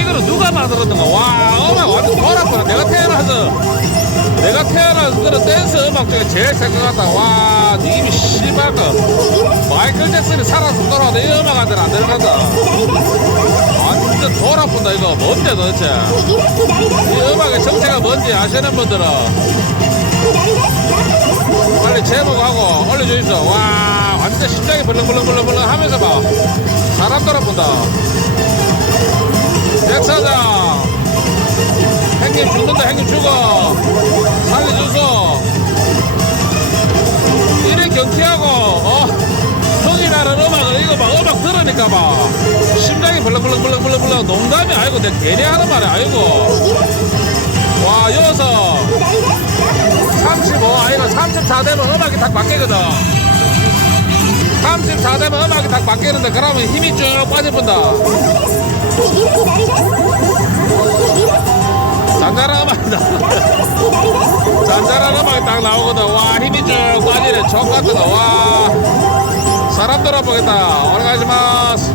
이거는 누가 만들었는가? 와 음악 완전 돌았구나. 내가 태어나서 내가 태어나서 그런 댄스 음악 중에 제일 생각났다. 와 님이 씨발까 마이클 잭슨이 살아서 돌아와도 이 음악한테는 안 들어간다. 완전 돌아쁜다 이거. 뭔데 도대체? 이 음악의 정체가 뭔지 아시는 분들은 빨리 제목하고 올려주십시오. 와 완전 심장이 벌렁벌렁벌렁벌렁 하면서 봐 사람 돌아본다 백사장 행님 죽는다 행님 죽어. 살려주소 이래 경쾌하고 어? 흥이 나는 음악을 이거 봐 음악 들으니까 봐 심장이 벌렁벌렁벌렁벌렁 농담이 아니고 내 괜히 하는 말이 아니고. 와 여기서 35 아이가 34 되면 음악이 딱 바뀌거든. 34 되면 음악이 딱 바뀌는데 그러면 힘이 쭉 빠져본다 잔잔한 음악이 딱 나오거든. 와 힘이 쭉 빠지네. 족 같은 거와. 사람 돌아보겠다. 오늘 가시마스